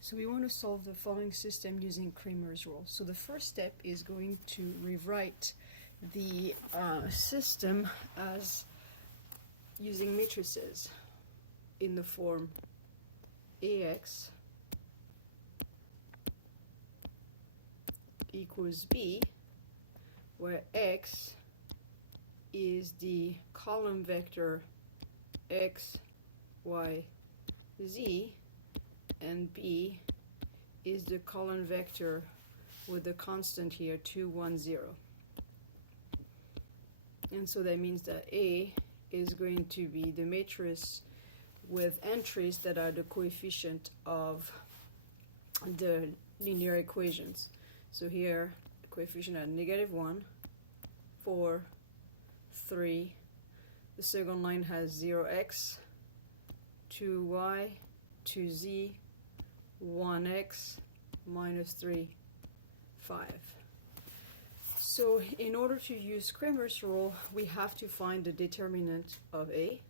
So we want to solve the following system using Cramer's rule. So the first step is going to rewrite the system as using matrices in the form AX equals B, where X is the column vector X, Y, Z, and B is the column vector with the constant here 2, 1, 0. And so that means that A is going to be the matrix with entries that are the coefficient of the linear equations. So here the coefficient are -1, 4, 3. The second line has 0x, 2y, 2z, 1x, -3, 5. So in order to use Cramer's rule, we have to find the determinant of A.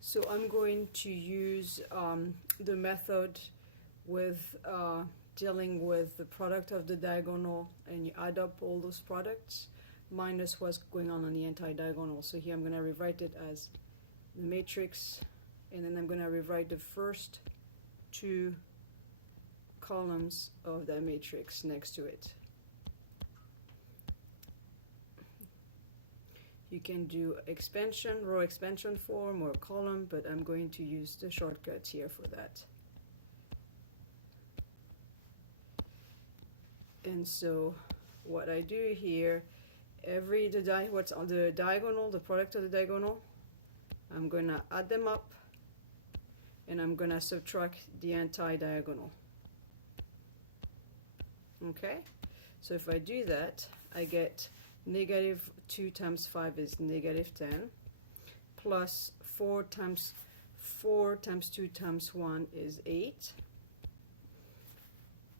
So I'm going to use the method with dealing with the product of the diagonal, and you add up all those products minus what's going on the anti-diagonal. So here I'm going to rewrite it as the matrix, and then I'm going to rewrite the first two columns of that matrix next to it. You can do expansion, row expansion form, or column, but I'm going to use the shortcuts here for that. And so what I do here, what's on the diagonal, the product of the diagonal, I'm going to add them up, and I'm going to subtract the anti-diagonal. Okay, so if I do that, I get -2 times 5 is -10, plus 4 times 2 times 1 is 8,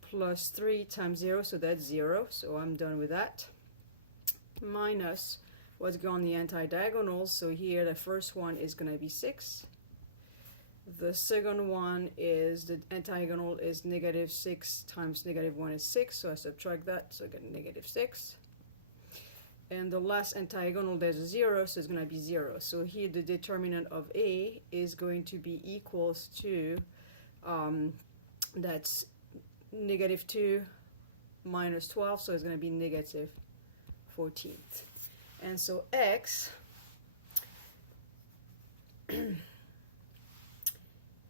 plus 3 times 0, so that's 0, so I'm done with that, minus what's going on the anti-diagonals. So here the first one is going to be 6. The second one is the anti-diagonal is -6 times -1 is 6, so I subtract that, so I get -6. And the last anti-diagonal, there's a 0, so it's going to be 0. So here the determinant of A is going to be equals to, that's -2 minus 12, so it's going to be -14. And so X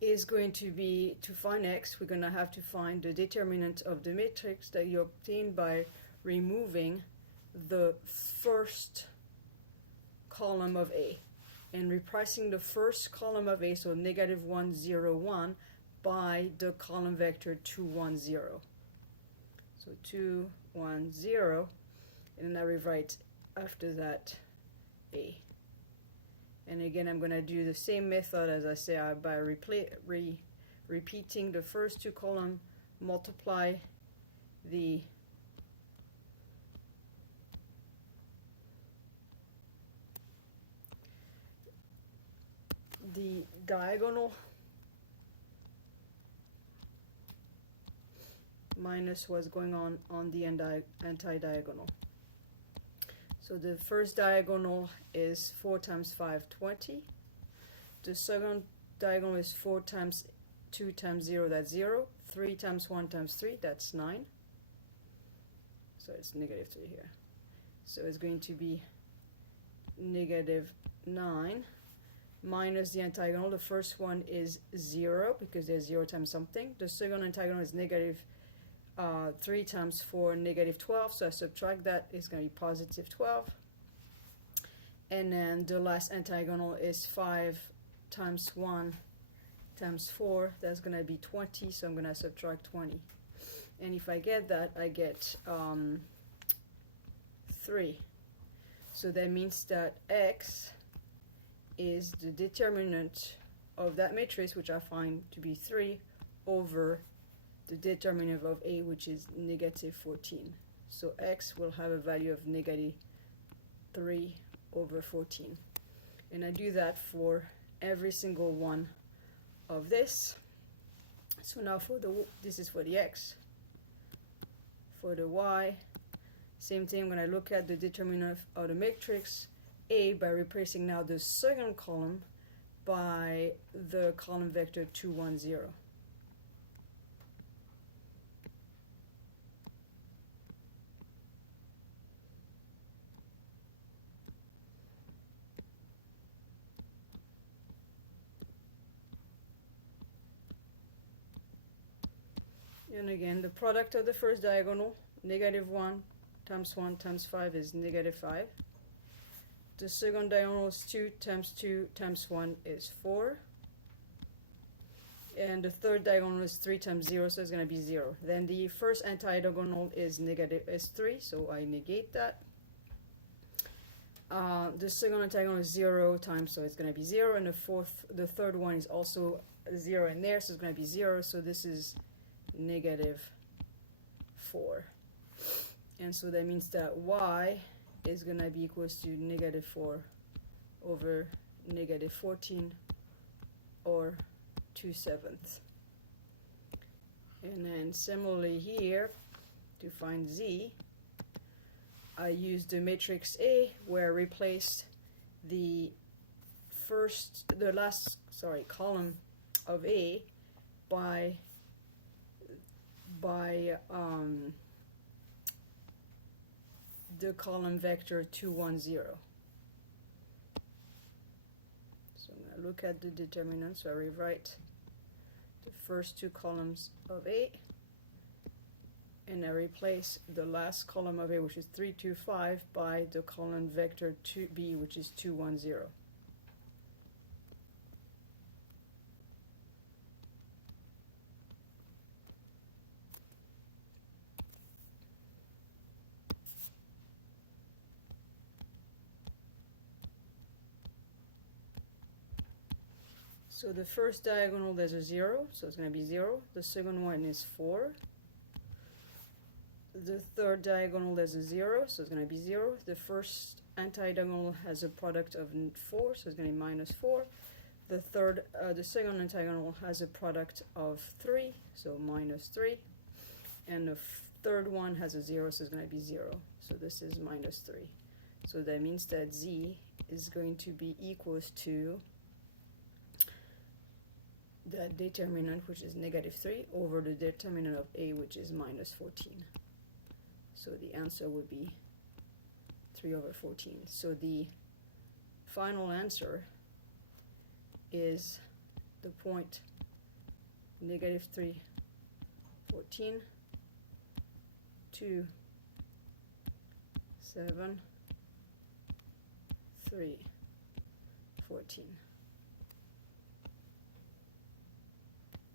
is going to be, to find X, we're going to have to find the determinant of the matrix that you obtain by removing the first column of A and replacing the first column of A, so -1, 0, 1, by the column vector 2, 1, 0. So 2, 1, 0, and then I rewrite after that A. And again, I'm going to do the same method as I say by repeating the first two columns, multiply the diagonal minus what's going on the anti-diagonal. So the first diagonal is 4 times 5, 20. The second diagonal is 4 times 2 times 0, that's 0. 3 times 1 times 3, that's 9. So it's -3 here. So it's going to be -9 minus the anti-diagonal. The first one is 0 because there's 0 times something. The second anti-diagonal is -3 times 4, -12, so I subtract that, it's going to be +12. And then the last anti-diagonal is 5 times 1 times 4, that's going to be 20, so I'm going to subtract 20. And if I get that, I get 3. So that means that X is the determinant of that matrix, which I find to be 3, over the determinant of A, which is -14. So X will have a value of -3 over 14. And I do that for every single one of this. So now this is for the x. For the y, same thing. When I look at the determinant of the matrix A by replacing now the second column by the column vector 2, 1, 0. And again, the product of the first diagonal, -1 times 1 times 5 is -5. The second diagonal is 2 times 2 times 1 is 4. And the third diagonal is 3 times 0, so it's going to be 0. Then the first anti-diagonal is 3, so I negate that. The second anti-diagonal is 0 times, so it's going to be 0. And the third one is also 0 in there, so it's going to be 0. So this is -4. And so that means that y is going to be equals to -4 over -14, or 2/7. And then similarly here, to find z, I used the matrix A, where I replaced the last column of A by the column vector 2, 1, 0. So I'm going to look at the determinant. So I rewrite the first two columns of A, and I replace the last column of A, which is 3, 2, 5, by the column vector 2B, which is 2, 1, 0. So the first diagonal, there's a 0, so it's going to be 0. The second one is 4. The third diagonal, there's a 0, so it's going to be 0. The first anti-diagonal has a product of 4, so it's going to be -4. The second anti-diagonal has a product of 3, so -3. And the third one has a 0, so it's going to be 0. So this is -3. So that means that z is going to be equals to the determinant, which is -3, over the determinant of A, which is -14. So the answer would be 3/14. So the final answer is the point -3, 14, 2, 7, 3, 14.